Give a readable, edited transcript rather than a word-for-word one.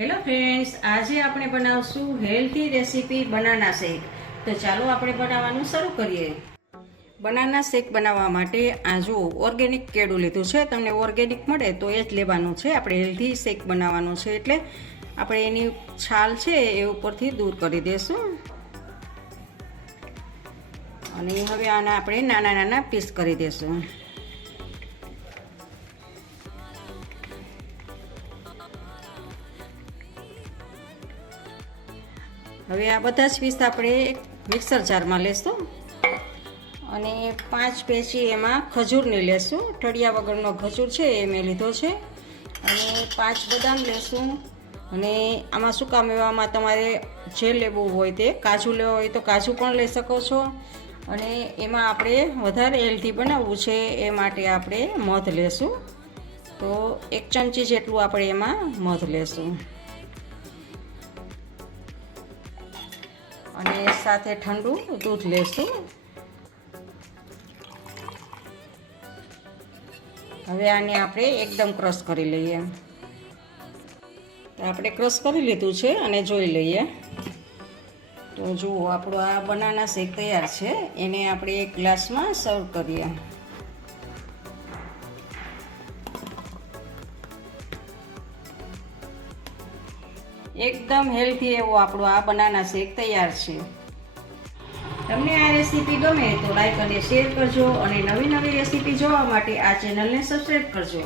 Hello friends, આજે આપણે બનાવશું હેલ્ધી રેસીપી બનાના શેક. તો ચાલો આપણે બનાવવાનું શરૂ કરીએ. બનાના શેક બનાવવા માટે આ જો ઓર્ગેનિક કેળું લીધું છે. તમને ઓર્ગેનિક મળે તો એ જ લેવાનું છે. આપણે હેલ્ધી શેક બનાવવાનું છે એટલે આપણે એની છાલ છે એ ઉપરથી દૂર કરી દઈશું. અને હવે આના આપણે નાના નાના પીસ કરી દઈશું. હવે આ બધા જ પીસ આપણે મિક્સર જારમાં લેશું અને 5 પેચી એમાં ખજૂરની લેશું. ઠળિયા વગરનો ખજૂર છે એ મેં લીધો છે. અને 5 બદામ લેશું. અને આમાં સૂકા મેવામાં તમારે જે લેવું હોય તે, કાજુ લેવો હોય તો કાજુ પણ લઈ શકો છો. અને એમાં આપણે વધારે હેલ્ધી બનાવવું છે એ માટે આપણે મધ લેશું. તો 1 ચમચી જેટલું આપણે એમાં મધ લેશું. અને સાથે ઠંડુ દૂધ લેશું. હવે આને આપણે એકદમ ક્રશ કરી લઈએ. તો આપણે ક્રશ કરી લીધું છે અને જોઈ લઈએ. તો જુઓ, આપણો આ બનાના શેક તૈયાર છે. એને આપણે એક ગ્લાસમાં સર્વ કરીએ. એકદમ હેલ્ધી એવો આપણો આ બનાના શેક તૈયાર છે. તમને આ રેસીપી ગમે તો લાઈક અને શેર કરજો. અને નવી નવી રેસીપી જોવા માટે આ ચેનલને સબસ્ક્રાઈબ કરજો.